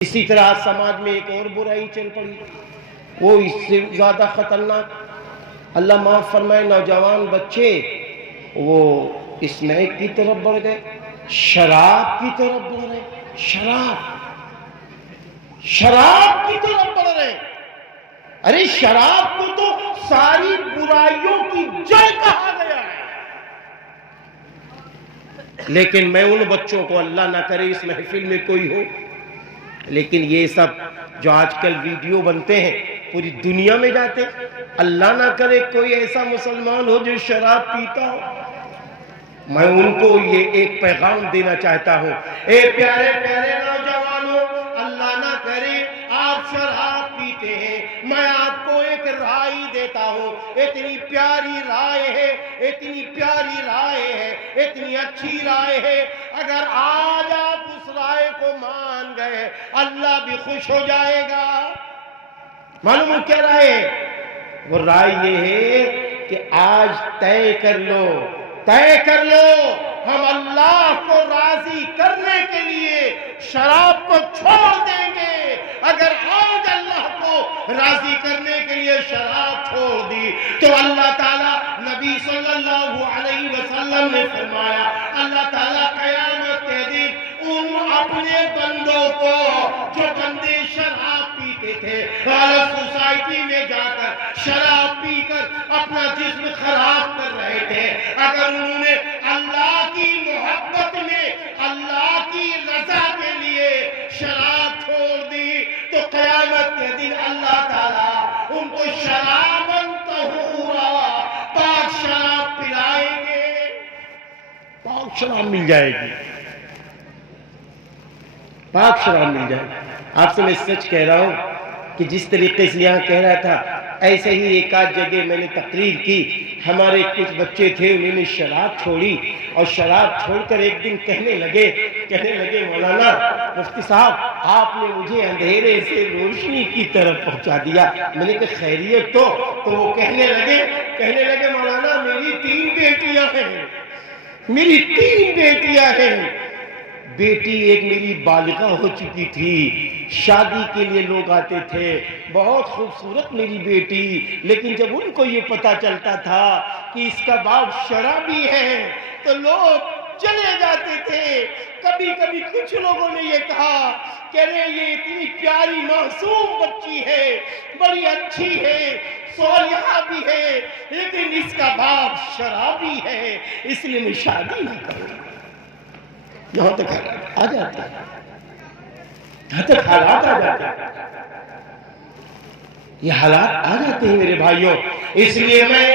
اسی طرح سماج میں ایک اور برائی چل پڑی، وہ اس سے زیادہ خطرناک، اللہ معاف فرمائے، نوجوان بچے وہ اسمیک کی طرف بڑھ گئے، شراب کی طرف بڑھ رہے، شراب کی طرف بڑھ رہے۔ ارے شراب کو تو ساری برائیوں کی جڑ کہا گیا ہے، لیکن میں ان بچوں کو، اللہ نہ کرے اس محفل میں کوئی ہو، لیکن یہ سب جو آج کل ویڈیو بنتے ہیں پوری دنیا میں جاتے، اللہ نہ کرے کوئی ایسا مسلمان ہو جو شراب پیتا ہو، میں ان کو یہ ایک پیغام دینا چاہتا ہوں، اے پیارے پیارے نوجوانوں، اللہ نہ کرے آپ شراب پیتے ہیں، میں آپ کو ایک رائے دیتا ہوں، اتنی پیاری رائے ہے، اتنی پیاری رائے ہے، اتنی اچھی رائے ہے، اگر آج آپ اس رائے کو مان گئے اللہ بھی خوش ہو جائے گا۔ معلوم کیا رائے ہے؟ وہ رائے یہ ہے کہ آج طے کر لو ہم اللہ کو راضی کرنے کے لیے شراب کو چھوڑ دیں گے۔ اگر آج اللہ کو راضی کرنے کے لیے شراب چھوڑ دی تو اللہ تعالیٰ، نبی صلی اللہ علیہ وسلم نے فرمایا، اللہ تعالیٰ قیامت کے دن ان اپنے بندوں کو، جو بندے شراب پیتے تھے، غلط سوسائٹی میں جا کر شراب پی کر اپنا جسم خراب کر رہے تھے، اگر انہوں نے اللہ کی محبت میں، اللہ کی رضا کے لیے شراب چھوڑ دی تو قیامت کے دن اللہ تعالیٰ ان کو شراباً طہورا، پاک شراب پلائیں گے، پاک شراب مل جائے گی، پاک شراب مل جائے گی۔ آپ سے میں سچ کہہ رہا ہوں کہ جس طریقے سے یہاں کہہ رہا تھا، ایسے ہی ایک آدھ جگہ میں نے تقریر کی، ہمارے کچھ بچے تھے، انہوں نے شراب چھوڑی اور شراب چھوڑ کر ایک دن کہنے لگے مولانا مفتی صاحب آپ نے مجھے اندھیرے سے روشنی کی طرف پہنچا دیا۔ میں نے کہا خیریت تو وہ کہنے لگے مولانا میری 3 بیٹیاں ہیں، بیٹی ایک میری بالغہ ہو چکی تھی، شادی کے لیے لوگ آتے تھے، بہت خوبصورت میری بیٹی، لیکن جب ان کو یہ پتا چلتا تھا کہ اس کا باپ شرابی ہے تو لوگ چلے جاتے تھے۔ کبھی کچھ لوگوں نے یہ کہا کہ یہ اتنی پیاری معصوم بچی ہے، بڑی اچھی ہے، صالحہ بھی ہے، لیکن اس کا باپ شرابی ہے، اس لیے میں شادی نہ کروں۔ یہاں تک حالات آ جاتے ہیں، یہ حالات آ جاتے ہیں میرے بھائیوں۔ اس لیے میں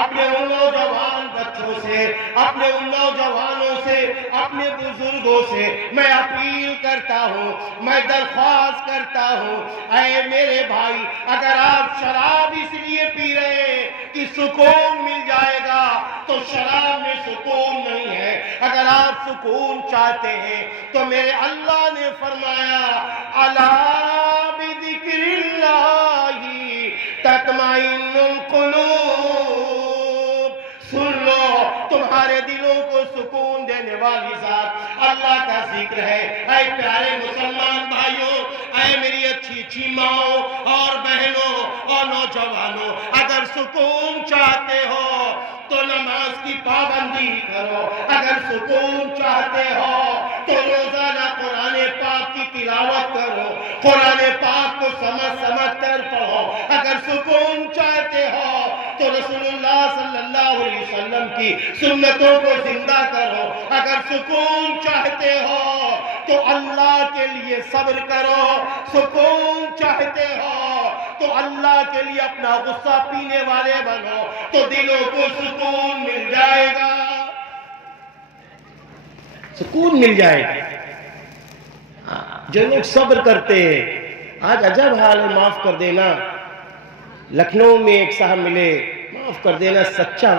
اپنے ان نوجوان بچوں سے، اپنے ان نوجوانوں سے، اپنے بزرگوں سے میں اپیل کرتا ہوں، میں درخواست کرتا ہوں، اے میرے بھائی، اگر آپ شراب اس لیے پی رہے ہیں کہ سکون مل جائے گا تو شراب میں سکون نہیں ہے۔ اگر آپ سکون چاہتے ہیں تو میرے اللہ نے فرمایا، الا بذکر اللہ تطمئن القلوب، سن لو تمہارے دلوں کو سکون دینے والی ذات اللہ کا ذکر ہے۔ اے پیارے مسلمان بھائیوں، اے میری اچھی ماؤں اور بہنوں اور نوجوانوں، اگر سکون چاہتے ہو تو نماز کی پابندی کرو، اگر سکون چاہتے ہو تو روزانہ قرآن پاک کی تلاوت کرو، قرآن پاک کو سمجھ کر پڑھو، اگر سکون چاہتے ہو تو رسول اللہ صلی اللہ علیہ وسلم کی سنتوں کو زندہ کرو، اگر سکون چاہتے ہو تو اللہ کے لیے صبر کرو، سکون چاہتے ہو تو اللہ کے لیے اپنا غصہ پینے والے بنو تو دلوں کو سکون مل جائے گا، سکون مل جائے گا۔ جو لوگ صبر کرتے ہیں، آج عجب حال ہے، معاف کر دینا، لکھنؤ میں ایک صاحب ملے، معاف کر دینا، سچا